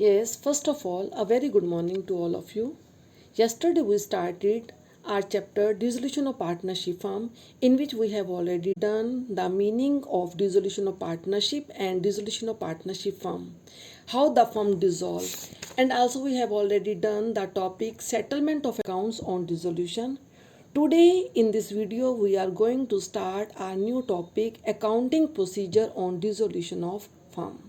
Yes, first of all, a very good morning to all of you. Yesterday we started our chapter Dissolution of Partnership Firm, in which we have already done the meaning of dissolution of partnership and dissolution of partnership firm, how the firm dissolve, and also we have already done the topic settlement of accounts on dissolution. Today in this video we are going to start our new topic accounting procedure on dissolution of firm.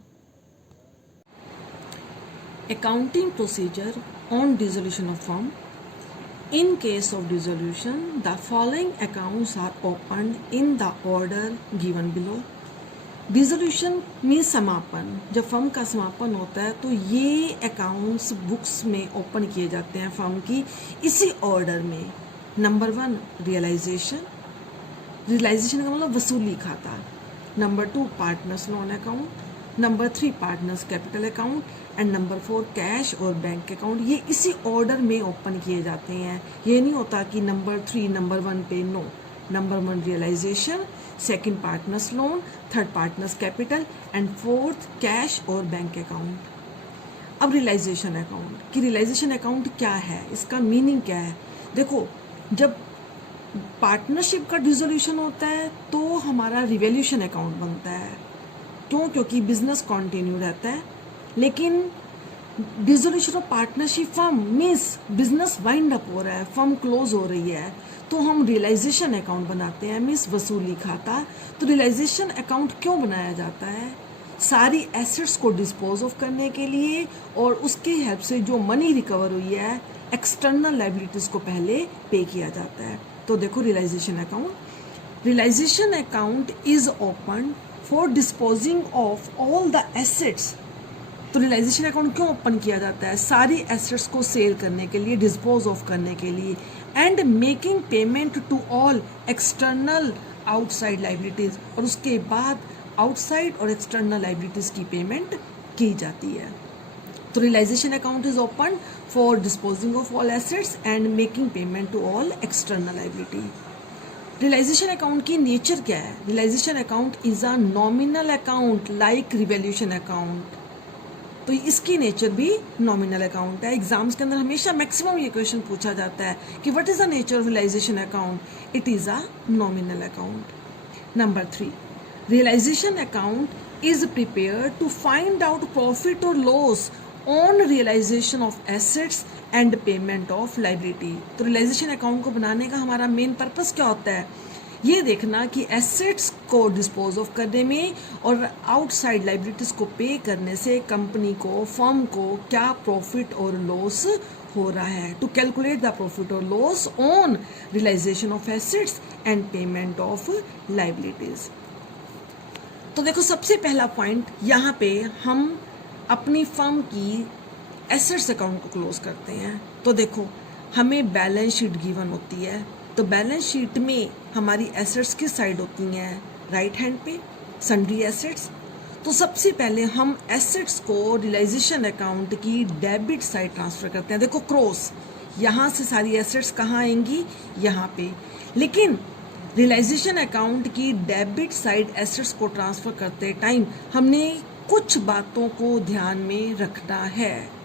Accounting procedure on dissolution of firm. In case of dissolution, the following accounts are opened in the order given below. Dissolution mean समापन. जब firm का समापन होता है तो ये accounts books में open किए जाते हैं फर्म की इसी ऑर्डर में. Number 1 realisation. रियलाइजेशन का मतलब वसूली खाता. Number 2 partners loan account. Number 3 partners capital account and number 4 cash और बैंक अकाउंट. ये इसी ऑर्डर में ओपन किए जाते हैं. ये नहीं होता कि नंबर 3 नंबर 1 पे. No. Number 1 realisation, second partners loan, third partners capital and fourth cash और बैंक अकाउंट. अब रियलाइजेशन अकाउंट कि रियलाइजेशन अकाउंट क्या है, इसका मीनिंग क्या है. देखो, जब पार्टनरशिप का डिसोल्यूशन होता है तो हमारा रिवैल्यूशन अकाउंट बनता है. क्यों? क्योंकि बिजनेस कंटिन्यू रहता है. लेकिन dissolution of partnership firm means business wind up हो रहा है, फर्म क्लोज हो रही है, तो हम रियलाइजेशन अकाउंट बनाते हैं, मीन्स वसूली खाता. तो रियलाइजेशन अकाउंट क्यों बनाया जाता है? सारी एसेट्स को डिस्पोज ऑफ करने के लिए और उसके हेल्प से जो मनी रिकवर हुई है एक्सटर्नल लाइबिलिटीज को पहले पे किया जाता है. तो देखो realisation account. Realisation account is open for disposing of all the assets. तो रियलाइजेशन अकाउंट क्यों ओपन किया जाता है? सारी एसेट्स को सेल करने के लिए, डिस्पोज ऑफ करने के लिए, and making payment to all external outside liabilities. और उसके बाद आउटसाइड और एक्सटर्नल लाइबिलिटीज की पेमेंट की जाती है. तो realisation account is open for disposing of all assets and making payment to all external liability. Realisation account की नेचर क्या है? Realisation account is a nominal account like revaluation account. तो इसकी नेचर भी नॉमिनल अकाउंट है. Exams के अंदर हमेशा मैक्सिमम ये क्वेश्चन पूछा जाता है कि what is the nature of realisation account. It is a nominal account. Number 3 realisation account is prepared to find out profit और loss on realisation of assets and payment of liability. तो realisation account को बनाने का हमारा main purpose क्या होता है? ये देखना कि एसेट्स को डिस्पोज ऑफ करने में और आउटसाइड लाइबिलिटीज को पे करने से कंपनी को, फर्म को क्या प्रॉफिट और लॉस हो रहा है. टू कैलकुलेट द प्रॉफिट और loss on realisation of assets and payment of liabilities. तो देखो, सबसे पहला पॉइंट यहाँ पे हम अपनी फर्म की एसेट्स अकाउंट को क्लोज करते हैं. तो देखो, हमें बैलेंस शीट गिवन होती है. तो बैलेंस शीट में हमारी एसेट्स किस साइड होती हैं? राइट हैंड पे सन्ड्री एसेट्स. तो सबसे पहले हम एसेट्स को रियलाइजेशन अकाउंट की डेबिट साइड ट्रांसफर करते हैं. देखो क्रॉस, यहाँ से सारी एसेट्स कहाँ आएंगी? यहाँ पे. लेकिन रियलाइजेशन अकाउंट की डेबिट साइड एसेट्स को ट्रांसफर करते टाइम हमने कुछ बातों को ध्यान में रखना है.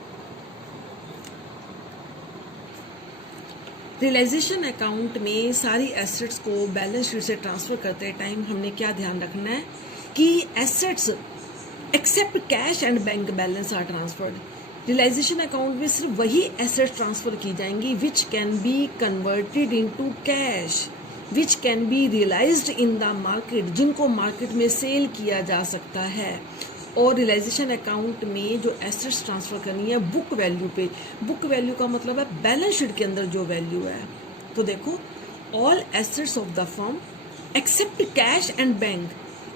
रियलाइजेशन अकाउंट में सारी एसेट्स को बैलेंस शीट से ट्रांसफर करते टाइम हमने क्या ध्यान रखना है कि assets except cash and bank balance are transferred. Realisation account में सिर्फ वही एसेट्स ट्रांसफर की जाएंगी which can be converted into cash, which can be realised in the market, जिनको मार्केट में सेल किया जा सकता है. और रियलाइजेशन अकाउंट में जो एसेट्स ट्रांसफर करनी है बुक वैल्यू पे. बुक वैल्यू का मतलब है बैलेंस शीट के अंदर जो वैल्यू है. तो देखो, all assets of the firm except cash and bank.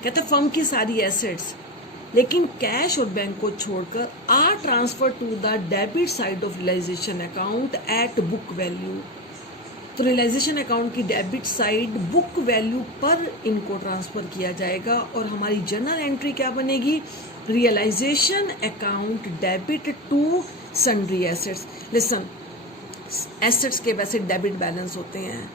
कहते हैं फर्म की सारी एसेट्स, लेकिन कैश और बैंक को छोड़कर are transfer to the debit side of realisation account at book value. तो रियलाइजेशन अकाउंट की डेबिट साइड बुक वैल्यू पर इनको ट्रांसफर किया जाएगा. और हमारी जर्नल एंट्री क्या बनेगी? Realisation account debit to sundry assets. Listen, assets के वैसे डेबिट बैलेंस होते हैं,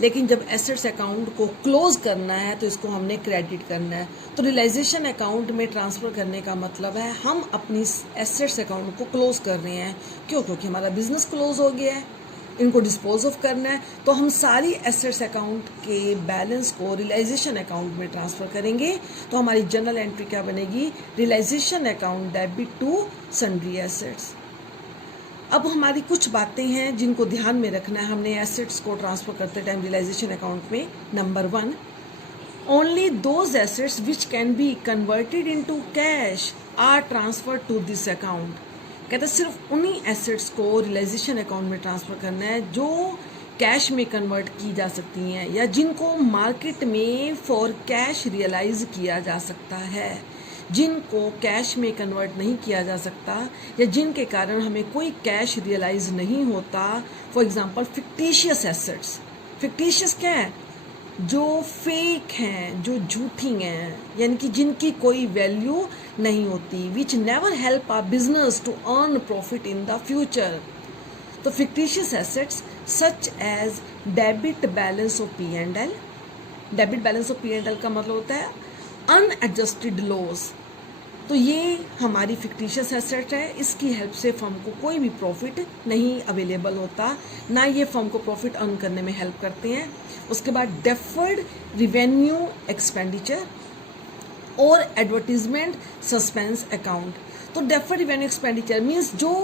लेकिन जब एसेट्स अकाउंट को क्लोज करना है तो इसको हमने क्रेडिट करना है। तो रियलाइजेशन अकाउंट में ट्रांसफ़र करने का मतलब है हम अपनी एसेट्स अकाउंट को क्लोज कर रहे हैं। क्यों? क्योंकि हमारा बिजनेस क्लोज हो गया है, इनको डिस्पोज ऑफ करना है। तो हम सारी एसेट्स अकाउंट के बैलेंस को रियलाइजेशन अकाउंट में ट्रांसफ़र करेंगे। तो हमारी जनरल एंट्री क्या बनेगी? Realisation account debit to sundry assets. अब हमारी कुछ बातें हैं जिनको ध्यान में रखना है हमने एसेट्स को ट्रांसफ़र करते टाइम रियलाइजेशन अकाउंट में। Number 1, only those assets which can be converted into cash are transfer to this account. कहते हैं सिर्फ उन्हीं एसेट्स को रियलाइजेशन अकाउंट में ट्रांसफ़र करना है जो कैश में कन्वर्ट की जा सकती हैं या जिनको मार्केट में फॉर कैश रियलाइज किया जा सकता है। जिनको कैश में कन्वर्ट नहीं किया जा सकता या जिनके कारण हमें कोई कैश रियलाइज नहीं होता, for example fictitious assets. Fictitious क्या है? जो फेक हैं, जो झूठी हैं, यानी कि जिनकी कोई वैल्यू नहीं होती, which never help our business to earn profit in the future. तो fictitious assets such as debit balance of P&L। Debit balance of P&L का मतलब होता है अनएडजस्टेड लॉस। तो ये हमारी फिक्टिशियस एसेट है, इसकी हेल्प से फर्म को कोई भी प्रॉफिट नहीं अवेलेबल होता, ना ये फर्म को प्रॉफिट अर्न करने में हेल्प करते हैं। उसके बाद डेफर्ड रिवेन्यू एक्सपेंडिचर और एडवर्टीजमेंट सस्पेंस अकाउंट। तो डेफर्ड रिवेन्यू एक्सपेंडिचर मीन्स जो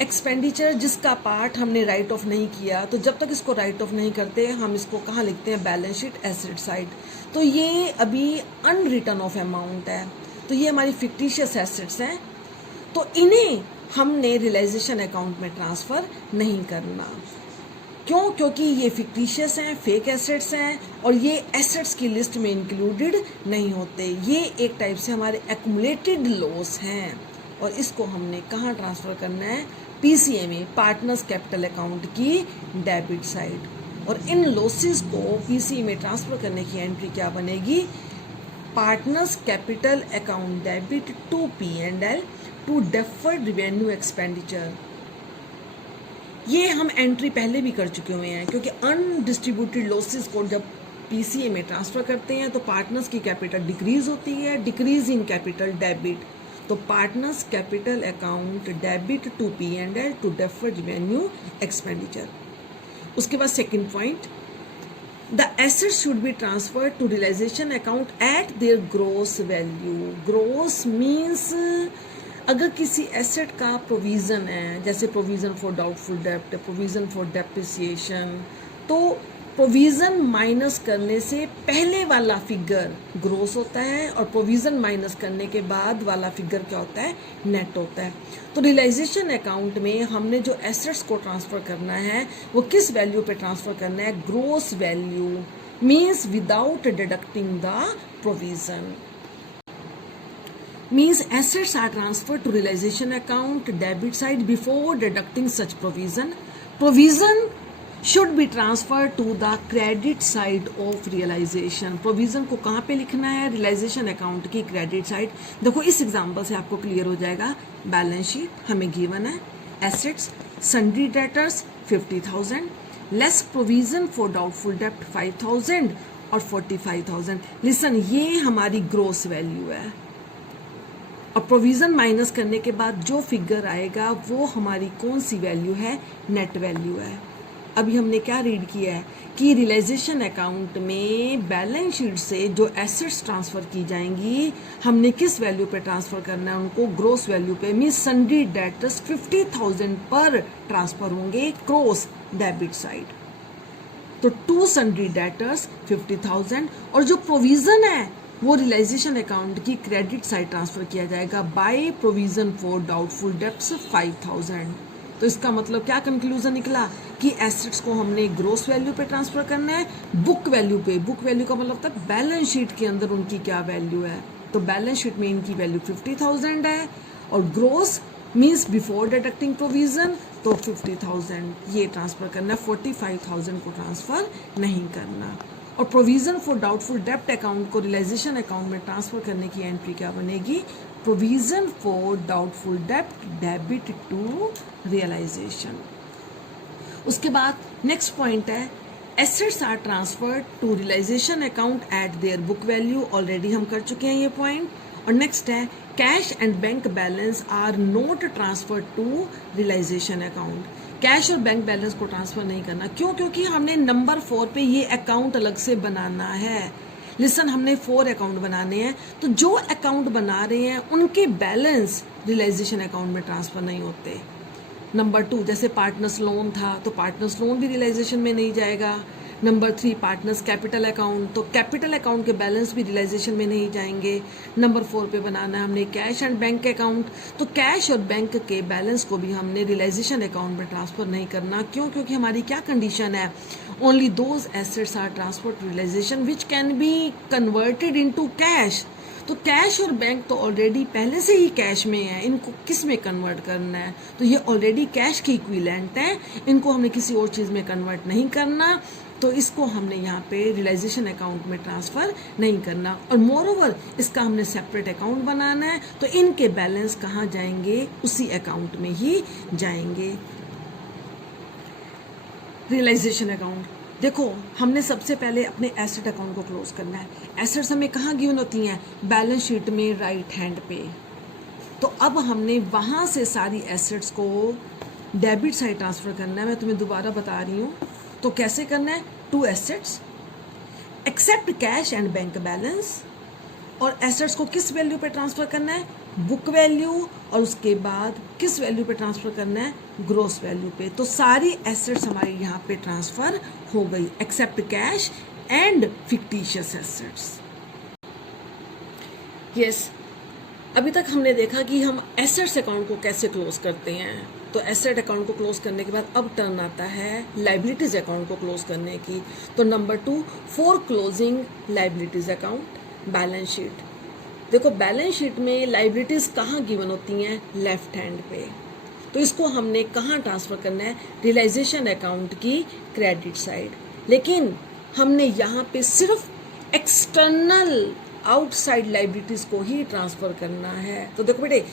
एक्सपेंडिचर जिसका पार्ट हमने राइट ऑफ नहीं किया, तो जब तक इसको राइट ऑफ नहीं करते हम इसको कहाँ लिखते हैं? Balance sheet asset side. तो ये अभी अनरिटर्न ऑफ अमाउंट है, तो ये हमारी फिक्टिशियस एसेट्स हैं। तो इन्हें हमने रियलाइजेशन अकाउंट में ट्रांसफ़र नहीं करना। क्यों? क्योंकि ये फिक्टिशियस हैं, फेक एसेट्स हैं और ये एसेट्स की लिस्ट में इंक्लूडेड नहीं होते। ये एक टाइप से हमारे एक्युमुलेटेड लॉस हैं और इसको हमने कहाँ ट्रांसफ़र करना है? PCA में, पार्टनर्स कैपिटल अकाउंट की डेबिट साइड। और इन लॉसेस को PCA में ट्रांसफ़र करने की एंट्री क्या बनेगी? Partners capital account debit to P&L to deferred revenue expenditure. ये हम एंट्री पहले भी कर चुके हुए हैं, क्योंकि अनडिस्ट्रीब्यूटेड लॉसेस को जब PCA में ट्रांसफ़र करते हैं तो पार्टनर्स की कैपिटल डिक्रीज होती है, डिक्रीज इन कैपिटल डेबिट। तो partners capital account debit to P&L to deferred revenue expenditure. उसके बाद second point, the assets should be transferred to realisation account at their gross value. Gross means अगर किसी asset का provision है, जैसे provision for doubtful डेप्ट, provision for depreciation, तो provision minus करने से पहले वाला फिगर ग्रोस होता है और प्रोविज़न माइनस करने के बाद वाला फिगर क्या होता है? नेट होता है। तो रियलाइजेशन अकाउंट में हमने जो एसेट्स को ट्रांसफ़र करना है वो किस वैल्यू पे ट्रांसफ़र करना है? Gross value, means without deducting the provision. Means assets are transferred to realization account debit side before deducting such provision. Provision should be transferred to the credit side of realization. Provision को कहाँ पे लिखना है? realization account की credit side। देखो इस example से आपको क्लियर हो जाएगा। बैलेंस शीट हमें गिवन है, assets sundry debtors 50,000 less provision for doubtful डेप्ट 5,000 और 45,000। लिसन, ये हमारी ग्रोस वैल्यू है और प्रोविज़न माइनस करने के बाद जो फिगर आएगा वो हमारी कौन सी वैल्यू है? नेट वैल्यू है। अभी हमने क्या रीड किया है कि रियलाइजेशन अकाउंट में बैलेंस शीट से जो एसेट्स ट्रांसफ़र की जाएंगी हमने किस वैल्यू पे ट्रांसफ़र करना है? उनको ग्रोस वैल्यू पे, मीन्स सन्ड्री डेटर्स 50,000 पर ट्रांसफ़र होंगे क्रॉस डेबिट साइड। तो टू सन्ड्री डेटर्स 50,000 और जो प्रोविज़न है वो रियलाइजेशन अकाउंट की क्रेडिट साइड ट्रांसफ़र किया जाएगा by provision for doubtful debts 5,000। तो इसका मतलब क्या कंक्लूजन निकला कि एसेट्स को हमने ग्रोस वैल्यू पे ट्रांसफ़र करना है, बुक वैल्यू पे। बुक वैल्यू का मतलब तक बैलेंस शीट के अंदर उनकी क्या वैल्यू है। तो बैलेंस शीट में इनकी वैल्यू 50,000 है और gross means before deducting provision, तो 50,000 ये ट्रांसफ़र करना है, 45,000 को ट्रांसफ़र नहीं करना। और प्रोविज़न फॉर डाउटफुल डेप्ट अकाउंट को रियलाइजेशन अकाउंट में ट्रांसफ़र करने की एंट्री क्या बनेगी? प्रोविज़न फॉर डाउटफुल डेप्ट डेबिट टू रियलाइजेशन। उसके बाद नेक्स्ट पॉइंट है assets are transferred to realisation account at their book value, already हम कर चुके हैं ये पॉइंट। और नेक्स्ट है cash and bank balance are not transferred to realisation account. Cash और बैंक बैलेंस को ट्रांसफर नहीं करना, क्यों? क्योंकि हमने नंबर 4 पे ये अकाउंट अलग से बनाना है। लिसन, हमने 4 अकाउंट बनाने हैं, तो जो अकाउंट बना रहे हैं उनके बैलेंस रियलाइजेशन अकाउंट में ट्रांसफर नहीं होते। नंबर 2, जैसे पार्टनर्स लोन था तो पार्टनर्स लोन भी रियलाइजेशन में नहीं जाएगा। नंबर 3, पार्टनर्स कैपिटल अकाउंट, तो कैपिटल अकाउंट के बैलेंस भी रियलाइजेशन में नहीं जाएंगे। नंबर 4 पे बनाना है हमने कैश एंड बैंक अकाउंट, तो कैश और बैंक के बैलेंस को भी हमने रियलाइजेशन अकाउंट में ट्रांसफर नहीं करना। क्यों? क्योंकि हमारी क्या कंडीशन है, only those assets are transfer to realisation which can be converted into cash. तो कैश और बैंक तो ऑलरेडी पहले से ही कैश में है, इनको किस में कन्वर्ट करना है? तो ये ऑलरेडी कैश के इक्विवेलेंट है, इनको हमने किसी और चीज़ में कन्वर्ट नहीं करना, तो इसको हमने यहाँ पे रियलाइजेशन अकाउंट में ट्रांसफ़र नहीं करना। और मोर ओवर इसका हमने सेपरेट अकाउंट बनाना है, तो इनके बैलेंस कहाँ जाएंगे? उसी अकाउंट में ही जाएंगे। रियलाइजेशन अकाउंट, देखो हमने सबसे पहले अपने एसेट अकाउंट को क्लोज करना है। एसेट्स हमें कहाँ गिवन होती हैं? बैलेंस शीट में राइट हैंड पे। तो अब हमने वहाँ से सारी एसेट्स को डेबिट साइड ट्रांसफ़र करना है। मैं तुम्हें दोबारा बता रही हूँ, तो कैसे करना है? 2 assets except cash and bank balance, और एसेट्स को किस वैल्यू पे ट्रांसफ़र करना है? बुक वैल्यू, और उसके बाद किस वैल्यू पे ट्रांसफ़र करना है? ग्रॉस वैल्यू पे। तो सारी एसेट्स हमारी यहाँ पे ट्रांसफ़र हो गई except cash and fictitious assets. Yes, अभी तक हमने देखा कि हम एसेट्स अकाउंट को कैसे क्लोज करते हैं। तो एसेट अकाउंट को क्लोज करने के बाद अब टर्न आता है लाइबिलिटीज अकाउंट को क्लोज करने की। तो number 2, for closing liabilities account, balance sheet. देखो बैलेंस शीट में लाइबिलिटीज कहाँ गिवन होती हैं? लेफ्ट हैंड पे। तो इसको हमने कहाँ ट्रांसफर करना है? रियलाइजेशन अकाउंट की क्रेडिट साइड। लेकिन हमने यहाँ पे सिर्फ एक्सटर्नल आउटसाइड लाइबिलिटीज को ही ट्रांसफर करना है। तो देखो बेटे,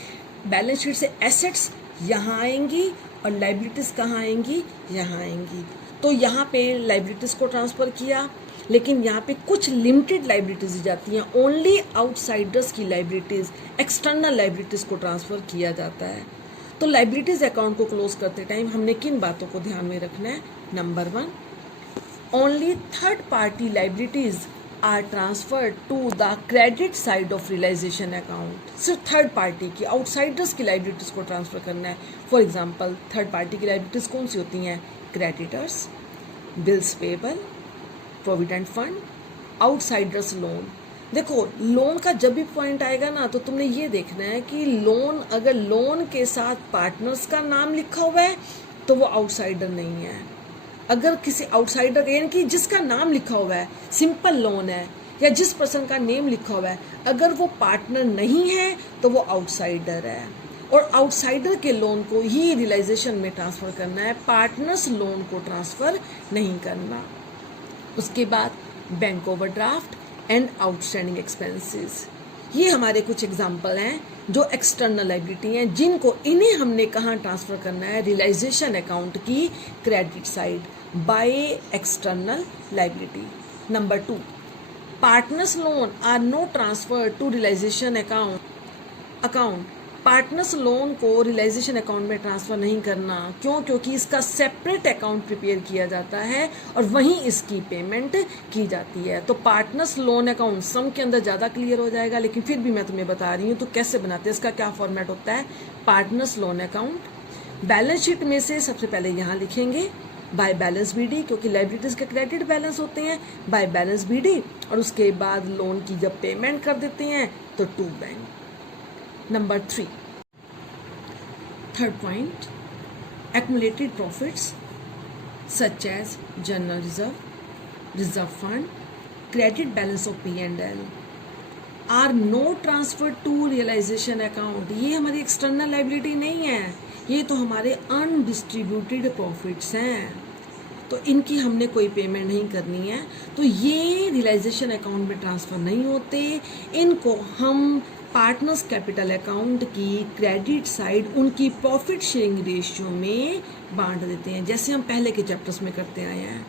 बैलेंस शीट से एसेट्स यहाँ आएंगी और लाइबिलिटीज कहाँ आएंगी? यहाँ आएंगी। तो यहाँ पे लाइबिलिटीज को ट्रांसफर किया, लेकिन यहाँ पे कुछ लिमिटेड लाइबिलिटीज जाती हैं, ओनली आउटसाइडर्स की लाइबिलिटीज, एक्सटर्नल लाइबिलिटीज को ट्रांसफर किया जाता है। तो लाइबिलिटीज अकाउंट को क्लोज करते टाइम हमने किन बातों को ध्यान में रखना है? Number 1, only third party liabilities are transferred to the credit side of realisation account. सिर्फ थर्ड पार्टी की, आउटसाइडर्स की लाइबिलिटीज को ट्रांसफर करना है। फॉर एग्जांपल थर्ड पार्टी की लाइबिलिटीज कौन सी होती हैं? Creditors, bills payable, provident fund, outsiders loan. देखो लोन का जब भी पॉइंट आएगा ना, तो तुमने ये देखना है कि लोन, अगर लोन के साथ पार्टनर्स का नाम लिखा हुआ है तो वो आउटसाइडर नहीं है। अगर किसी आउटसाइडर, यानी कि जिसका नाम लिखा हुआ है, सिंपल लोन है, या जिस पर्सन का नेम लिखा हुआ है, अगर वो पार्टनर नहीं है तो वो आउटसाइडर है। और आउटसाइडर के लोन को ही रियलाइजेशन में ट्रांसफ़र करना है, पार्टनर्स लोन को ट्रांसफ़र नहीं करना। उसके बाद bank overdraft and outstanding expenses, ये हमारे कुछ एग्जाम्पल हैं जो एक्सटर्नल लाइबिलिटी हैं, जिनको इन्हें हमने कहाँ ट्रांसफ़र करना है? रियलाइजेशन अकाउंट की credit side by external liability. Number 2, partners loan are not transfer to realisation account. Partners loan को रियलाइजेशन अकाउंट में ट्रांसफ़र नहीं करना। क्यों? क्योंकि इसका सेपरेट अकाउंट प्रिपेयर किया जाता है और वहीं इसकी पेमेंट की जाती है। तो पार्टनर्स लोन अकाउंट सम के अंदर ज़्यादा क्लियर हो जाएगा, लेकिन फिर भी मैं तुम्हें बता रही हूँ तो कैसे बनाते हैं, इसका क्या फॉर्मेट होता है। Partners loan account balance sheet में से सबसे पहले यहाँ लिखेंगे बाय बैलेंस बीडी, क्योंकि लाइबिलिटीज़ के क्रेडिट बैलेंस होते हैं, बाय बैलेंस बीडी, और उसके बाद लोन की जब पेमेंट कर देते हैं तो to bank. Number 3, third point, accumulated profits such as general reserve, reserve fund, credit balance of P&L are not transferred to realization account। ये हमारी एक्सटर्नल लाइबिलिटी नहीं है, ये तो हमारे अनडिस्ट्रीब्यूटेड प्रॉफिट्स हैं, तो इनकी हमने कोई पेमेंट नहीं करनी है, तो ये रियलाइजेशन अकाउंट में ट्रांसफ़र नहीं होते। इनको हम पार्टनर्स कैपिटल अकाउंट की क्रेडिट साइड उनकी प्रॉफिट शेयरिंग रेशियो में बांट देते हैं, जैसे हम पहले के चैप्टर्स में करते आए हैं।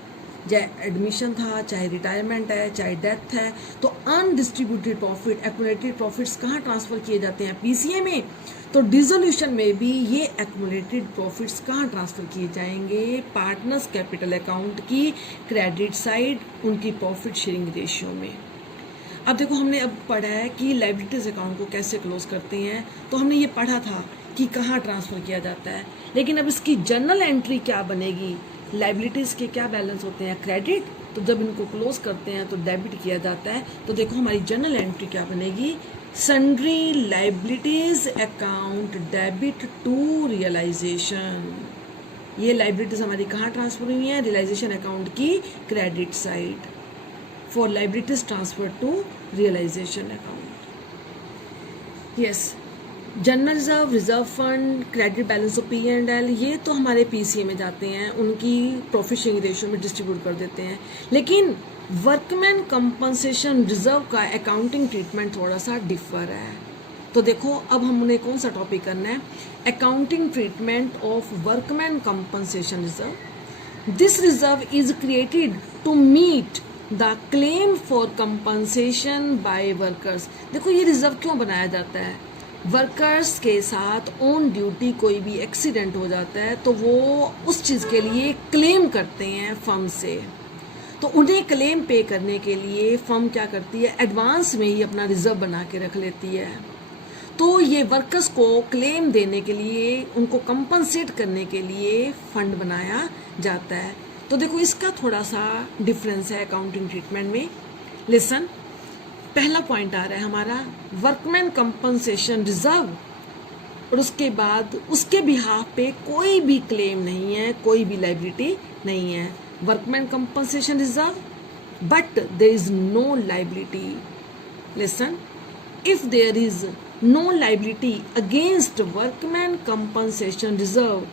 चाहे एडमिशन था, चाहे रिटायरमेंट है, चाहे डेथ है, तो अनडिस्ट्रीब्यूटेड प्रॉफिट, एक्यूमुलेटेड प्रॉफिट्स कहाँ ट्रांसफ़र किए जाते हैं? पीसीए में। तो डिसोल्यूशन में भी ये एक्यूमुलेटेड प्रॉफिट्स कहाँ ट्रांसफ़र किए जाएंगे? पार्टनर्स कैपिटल अकाउंट की क्रेडिट साइड, उनकी प्रॉफिट शेयरिंग रेशियो में। अब देखो, हमने अब पढ़ा है कि लायबिलिटीज़ अकाउंट को कैसे क्लोज करते हैं, तो हमने ये पढ़ा था कि कहाँ ट्रांसफ़र किया जाता है। लेकिन अब इसकी जर्नल एंट्री क्या बनेगी? लायबिलिटीज़ के क्या बैलेंस होते हैं? क्रेडिट। तो जब इनको क्लोज करते हैं तो डेबिट किया जाता है। तो देखो हमारी जर्नल एंट्री क्या बनेगी? Sundry liabilities account debit to realisation. ये लायबिलिटीज़ हमारी कहाँ ट्रांसफर हुई हैं? रियलाइजेशन अकाउंट की credit side, for liabilities transfer to realisation account. Yes, general reserve, reserve fund, credit balance of P&L, ये तो हमारे पीसीए में जाते हैं, उनकी प्रॉफिट शेयरिंग रेशियो में डिस्ट्रीब्यूट कर देते हैं। लेकिन वर्कमैन कंपनसेशन रिजर्व का अकाउंटिंग ट्रीटमेंट थोड़ा सा डिफर है। तो देखो, अब हमने कौन सा टॉपिक करना है? Accounting treatment of workman compensation reserve. This reserve is created to meet the claim for compensation by workers. देखो, ये रिजर्व क्यों बनाया जाता है? वर्कर्स के साथ ऑन ड्यूटी कोई भी एक्सीडेंट हो जाता है तो वो उस चीज़ के लिए क्लेम करते हैं फर्म से। तो उन्हें क्लेम पे करने के लिए फर्म क्या करती है? एडवांस में ही अपना रिजर्व बना के रख लेती है। तो ये वर्कर्स को क्लेम देने के लिए, उनको कंपनसेट करने के लिए फंड बनाया जाता है। तो देखो, इसका थोड़ा सा डिफरेंस है अकाउंटिंग ट्रीटमेंट में। लिसन, पहला पॉइंट आ रहा है हमारा वर्कमैन कंपनसेशन रिजर्व, और उसके बाद उसके बिहाफ पे कोई भी क्लेम नहीं है, कोई भी लायबिलिटी नहीं है। Workman compensation reserve, but there is no liability. Listen, if there is no liability against workman compensation reserve,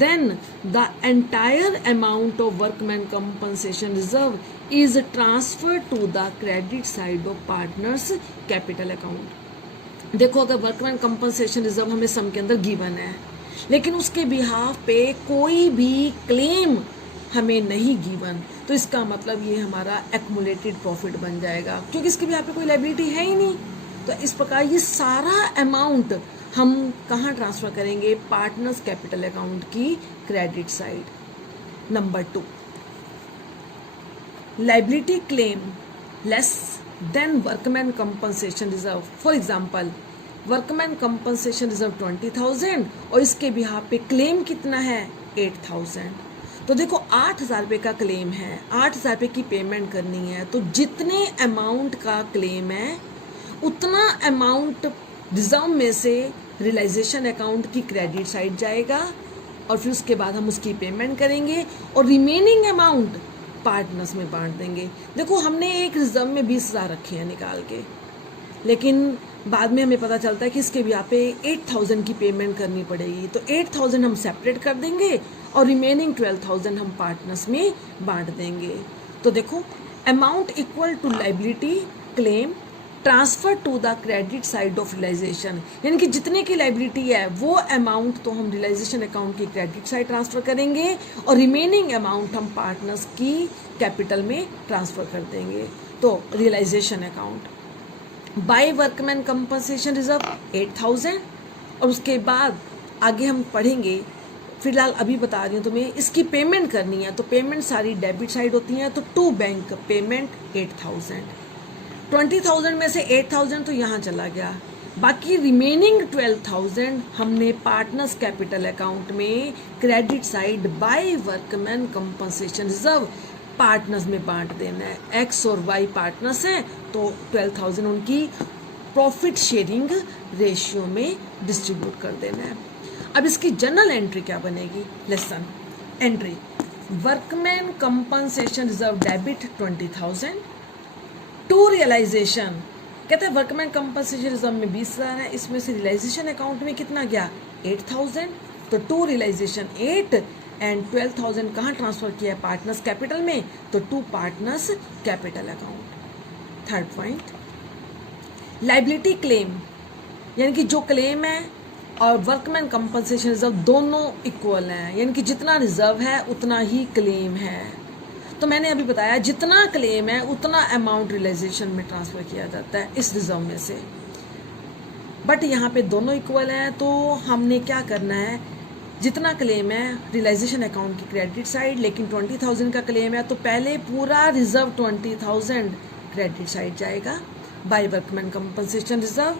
then the entire amount of workman compensation reserve is transferred to the credit side of partners capital account। देखो, अगर workman compensation reserve हमें सम के अंदर given है, लेकिन उसके behalf पे कोई भी क्लेम हमें नहीं गिवन, तो इसका मतलब ये हमारा एक्यूमुलेटेड प्रॉफिट बन जाएगा, क्योंकि इसके बिहाफ पे कोई लायबिलिटी है ही नहीं। तो इस प्रकार ये सारा अमाउंट हम कहाँ ट्रांसफ़र करेंगे? पार्टनर्स कैपिटल अकाउंट की credit side. Number 2, liability claim less than workman compensation reserve. For example, workman compensation reserve 20,000 और इसके बिहाफ पे क्लेम कितना है? 8,000। तो देखो, 8,000 रुपये का क्लेम है, 8,000 रुपये की पेमेंट करनी है, तो जितने अमाउंट का क्लेम है उतना अमाउंट रिजर्व में से रियलाइजेशन अकाउंट की क्रेडिट साइड जाएगा, और फिर उसके बाद हम उसकी पेमेंट करेंगे और रिमेनिंग अमाउंट पार्टनर्स में बांट देंगे। देखो, हमने एक रिजर्व में 20,000 रखे हैं निकाल के, लेकिन बाद में हमें पता चलता है कि इसके भी यहाँ पे 8,000 की पेमेंट करनी पड़ेगी, तो 8,000 हम सेपरेट कर देंगे और रिमेनिंग 12,000 हम पार्टनर्स में बांट देंगे। तो देखो, amount equal to liability claim transfer to the credit side of realisation, यानी कि जितने की लायबिलिटी है वो अमाउंट तो हम रियलाइजेशन अकाउंट की क्रेडिट साइड ट्रांसफर करेंगे और रिमेनिंग अमाउंट हम पार्टनर्स की कैपिटल में ट्रांसफर कर देंगे। तो realisation account by workman compensation reserve 8,000, और उसके बाद आगे हम पढ़ेंगे, फिलहाल अभी बता रही हूँ तुम्हें, इसकी पेमेंट करनी है तो पेमेंट सारी डेबिट साइड होती हैं, तो टू बैंक पेमेंट 8,000। 20,000 में से 8,000 तो यहाँ चला गया, बाकी रिमेनिंग 12,000 हमने पार्टनर्स कैपिटल अकाउंट में credit side bye workman compensation reserve partners में बांट देना है। एक्स और वाई पार्टनर्स हैं, तो 12,000 उनकी प्रॉफिट शेयरिंग रेशियो में डिस्ट्रीब्यूट कर देना है। अब इसकी जनरल एंट्री क्या बनेगी? Lesson entry, workman compensation reserve debit 20,000 to realisation. कहते हैं वर्कमैन कंपनसेशन रिजर्व में 20,000 है, इसमें से रियलाइजेशन अकाउंट में कितना गया? 8,000। तो टू रियलाइजेशन 8 एंड 12,000 कहाँ ट्रांसफर किया है? पार्टनर्स कैपिटल में, तो to partners capital account. Third point, liability claim, यानी कि जो क्लेम है और वर्कमैन कंपनसेशन रिजर्व दोनों इक्वल हैं, यानी कि जितना रिजर्व है उतना ही क्लेम है। तो मैंने अभी बताया जितना क्लेम है उतना अमाउंट रियलाइजेशन में ट्रांसफर किया जाता है इस रिजर्व में से। बट यहाँ पे दोनों इक्वल हैं, तो हमने क्या करना है, जितना क्लेम है रियलाइजेशन अकाउंट की क्रेडिट साइड, लेकिन 20,000 का क्लेम है तो पहले पूरा रिजर्व 20,000 क्रेडिट साइड जाएगा बाय वर्कमैन कंपनसेशन रिजर्व,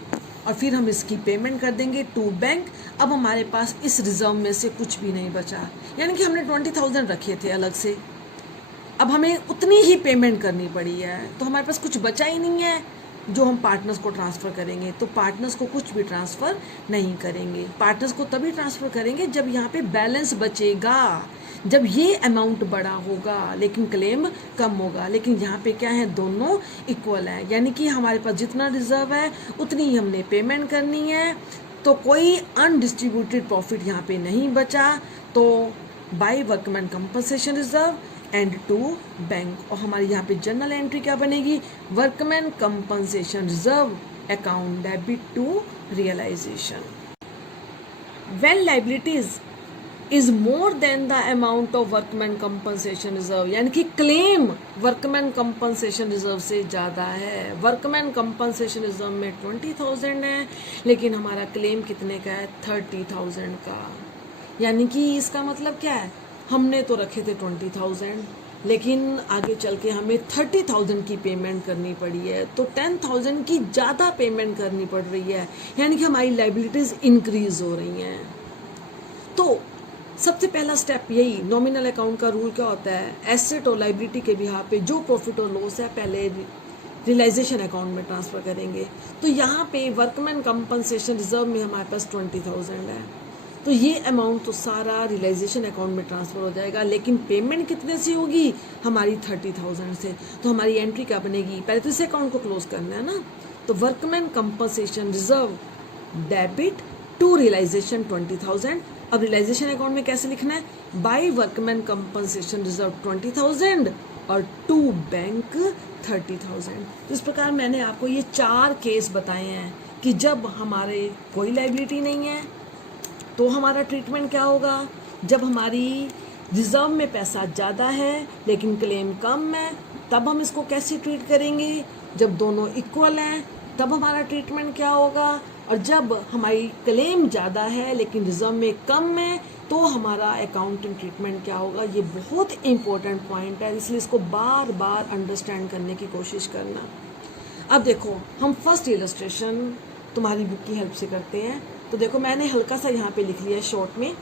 और फिर हम इसकी पेमेंट कर देंगे टू बैंक। अब हमारे पास इस रिजर्व में से कुछ भी नहीं बचा, यानी कि हमने 20,000 रखे थे अलग से, अब हमें उतनी ही पेमेंट करनी पड़ी है, तो हमारे पास कुछ बचा ही नहीं है जो हम पार्टनर्स को ट्रांसफ़र करेंगे। तो पार्टनर्स को कुछ भी ट्रांसफ़र नहीं करेंगे, पार्टनर्स को तभी ट्रांसफ़र करेंगे जब यहाँ पे बैलेंस बचेगा, जब ये अमाउंट बड़ा होगा लेकिन क्लेम कम होगा। लेकिन यहाँ पे क्या है, दोनों इक्वल है, यानी कि हमारे पास जितना रिजर्व है उतनी ही हमने पेमेंट करनी है, तो कोई अनडिस्ट्रीब्यूटेड प्रॉफिट यहाँ पे नहीं बचा। तो by workman compensation reserve and to bank, और हमारी यहाँ पे जर्नल एंट्री क्या बनेगी, workman compensation reserve account debit to realisation. When liabilities is more than the amount of workman compensation reserve, यानी कि क्लेम वर्कमैन कंपनसेशन रिजर्व से ज़्यादा है। वर्कमैन कंपनसेशन रिजर्व में 20,000 है, लेकिन हमारा क्लेम कितने का है, 30,000 का। यानी कि इसका मतलब क्या है, हमने तो रखे थे 20,000, लेकिन आगे चल के हमें 30,000 की पेमेंट करनी पड़ी है, तो 10,000 की ज़्यादा पेमेंट करनी पड़ रही है, यानी कि हमारी लायबिलिटीज़ इंक्रीज हो रही हैं। तो सबसे पहला स्टेप यही, नॉमिनल अकाउंट का रूल क्या होता है, एसेट और लायबिलिटी के बिहाफ पे जो प्रॉफिट और लॉस है पहले रियलाइजेशन अकाउंट में ट्रांसफ़र करेंगे। तो यहाँ पे वर्कमैन कंपनसेशन रिजर्व में हमारे पास 20,000 है, तो ये अमाउंट तो सारा रियलाइजेशन अकाउंट में ट्रांसफ़र हो जाएगा, लेकिन पेमेंट कितने से होगी, हमारी 30,000 से। तो हमारी एंट्री क्या बनेगी, पहले तो इस अकाउंट को क्लोज करना है ना, तो workman compensation reserve debit to realisation 20,000। अब रियलाइजेशन अकाउंट में कैसे लिखना है, बाय वर्कमैन कंपनसेशन रिजर्व 20,000 और टू बैंक 30,000। तो इस प्रकार मैंने आपको ये 4 केस बताए हैं कि जब हमारे कोई लायबिलिटी नहीं है तो हमारा ट्रीटमेंट क्या होगा, जब हमारी रिजर्व में पैसा ज़्यादा है लेकिन क्लेम कम है तब हम इसको कैसे ट्रीट करेंगे, जब दोनों इक्वल हैं तब हमारा ट्रीटमेंट क्या होगा, और जब हमारी क्लेम ज़्यादा है लेकिन रिजर्व में कम है तो हमारा अकाउंटिंग ट्रीटमेंट क्या होगा। ये बहुत इंपॉर्टेंट पॉइंट है, इसलिए इसको बार बार अंडरस्टैंड करने की कोशिश करना। अब देखो हम फर्स्ट इलस्ट्रेशन तुम्हारी बुक की हेल्प से करते हैं। तो देखो मैंने हल्का सा यहाँ पे लिख लिया शॉर्ट में,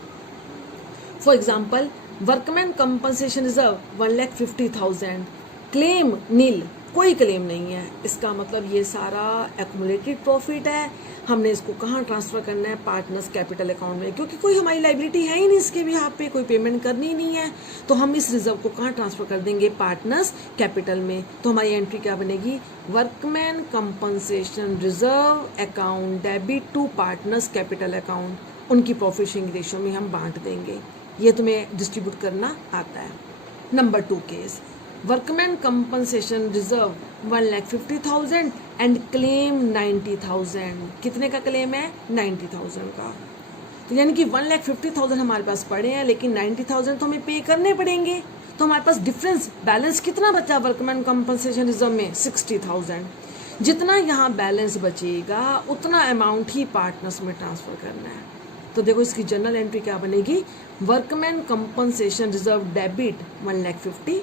for example workman compensation reserve 1,50,000, claim nil, कोई क्लेम नहीं है, इसका मतलब ये सारा एक्यूमुलेटेड प्रॉफिट है। हमने इसको कहाँ ट्रांसफ़र करना है, पार्टनर्स कैपिटल अकाउंट में, क्योंकि कोई हमारी लायबिलिटी है ही नहीं इसके भी, यहाँ पे कोई पेमेंट करनी ही नहीं है, तो हम इस रिजर्व को कहाँ ट्रांसफ़र कर देंगे, पार्टनर्स कैपिटल में। तो हमारी एंट्री क्या बनेगी, workman compensation reserve account debit to partners capital account, उनकी प्रॉफिट शेयरिंग रेशियो में हम बांट देंगे। ये तुम्हें डिस्ट्रीब्यूट करना आता है। Number 2 case, workman compensation reserve 1,50,000 and claim 90,000। कितने का क्लेम है, 90,000 का। तो यानी कि 1,50,000 हमारे पास पड़े हैं लेकिन 90,000 तो हमें पे करने पड़ेंगे, तो हमारे पास डिफरेंस बैलेंस कितना बचा वर्कमैन कंपनसेशन रिजर्व में, 60,000। जितना यहाँ बैलेंस बचेगा उतना अमाउंट ही पार्टनर्स में ट्रांसफ़र करना है। तो देखो इसकी जर्नल एंट्री क्या बनेगी, वर्कमैन कंपनसेशन रिजर्व डेबिट 1,50,000,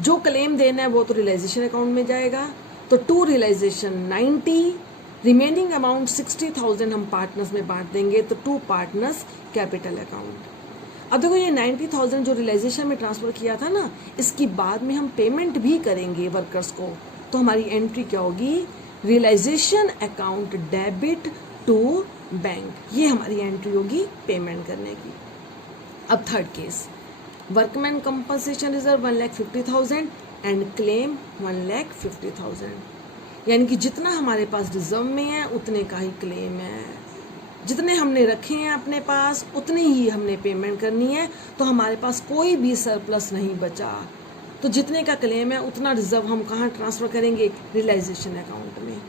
जो क्लेम देना है वो तो रियलाइजेशन अकाउंट में जाएगा, तो टू रियलाइजेशन 90, रिमेनिंग अमाउंट 60,000 हम पार्टनर्स में बांट देंगे, तो टू पार्टनर्स कैपिटल अकाउंट। अब देखो ये 90,000 जो रियलाइजेशन में ट्रांसफ़र किया था ना, इसकी बाद में हम पेमेंट भी करेंगे वर्कर्स को, तो हमारी एंट्री क्या होगी, realisation account debit to bank, ये हमारी एंट्री होगी पेमेंट करने की। अब third case, workman compensation reserve 1,50,000 and claim 1,50,000, यानी कि जितना हमारे पास रिजर्व में है उतने का ही क्लेम है, जितने हमने रखे हैं अपने पास उतनी ही हमने पेमेंट करनी है, तो हमारे पास कोई भी सरप्लस नहीं बचा, तो जितने का क्लेम है उतना रिजर्व हम कहाँ ट्रांसफ़र करेंगे, रियलाइजेशन अकाउंट में।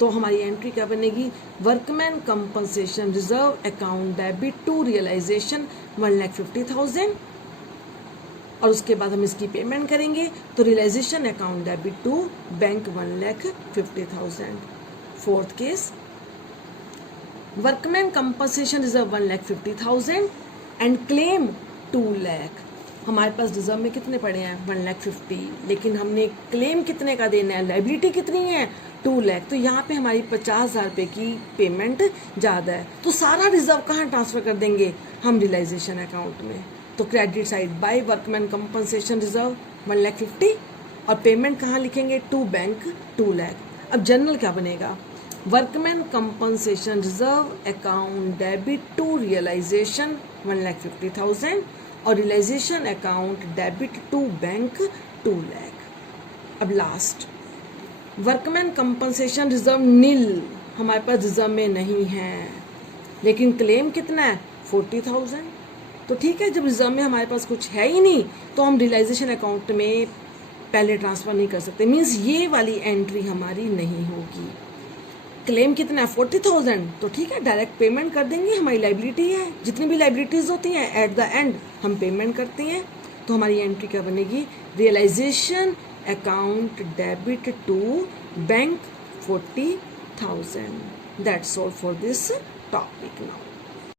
तो हमारी एंट्री क्या बनेगी, workman compensation reserve account debit to realisation 1,50,000 और उसके बाद हम इसकी पेमेंट करेंगे। तो realisation account debit to bank 1,50,000। Fourth case, workman compensation reserve 1,50,000 and claim 2 lakh. हमारे पास रिजर्व में कितने पड़े हैं 1,50,000, लेकिन हमने क्लेम कितने का देना है, लाइबिलिटी कितनी है 2 लाख। तो यहाँ पे हमारी 50,000 रुपये की पेमेंट ज़्यादा है, तो सारा रिजर्व कहाँ ट्रांसफ़र कर देंगे हम, रियलाइजेशन अकाउंट में। तो credit side bye workman compensation reserve 1,50,000 और पेमेंट कहाँ लिखेंगे टू बैंक 2 लाख। अब जनरल क्या बनेगा, workman compensation reserve account debit to realisation 1,50,000 और realisation account debit to bank 2 lakh. अब last, workman compensation reserve nil, हमारे पास रिजर्व में नहीं है, लेकिन क्लेम कितना है 40,000। तो ठीक है, जब रिजर्व में हमारे पास कुछ है ही नहीं तो हम रियलाइजेशन अकाउंट में पहले ट्रांसफ़र नहीं कर सकते, मीन्स ये वाली एंट्री हमारी नहीं होगी। क्लेम कितना है 40,000, तो ठीक है डायरेक्ट पेमेंट कर देंगे, हमारी लाइबिलिटी है, जितनी भी लाइबिलिटीज़ होती हैं एट द एंड हम पेमेंट करते हैं। तो हमारी एंट्री क्या बनेगी, realisation account debit to bank 40,000। That's all for this topic now.